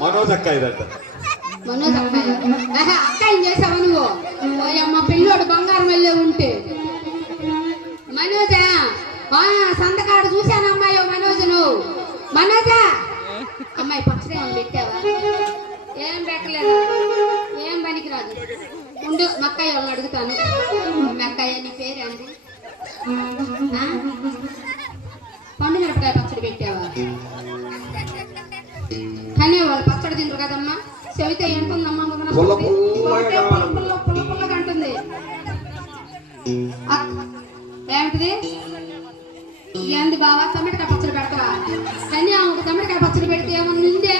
మనోజ్ అక్క ఇదంట. మనోజ్ అక్కయ్య. అక్కయ్య చేసావా నువ్వు? అమ్మ పిల్లోడు బంగారం వెళ్ళే ఉంటే మనోజా సంతకాడు చూశాను అమ్మాయి. మనోజ్ నువ్వు మనోజా అమ్మాయి పచ్చడి ఏమైనా పెట్టావా? ఏం పెట్టలేదు. ఏం పనికిరాదు. ఉండు మక్కయ్య వాళ్ళని అడుగుతాను. మక్కయ్య నీ పేరేంటి? పండు మిరపకాయ పచ్చడి పెట్టావా? కానీ వాళ్ళు పచ్చడి తింటారు కదమ్మా. చెవితే ఏంటుందమ్మా? పుల్లగా అంటుంది. ఏమిటిది? ఏంది బావా? టమాటకాయ పచ్చడి పెడతావా? కానీ ఆమెకు టమాటకాయ పచ్చడి పెడితే ఏమన్నా నిందే?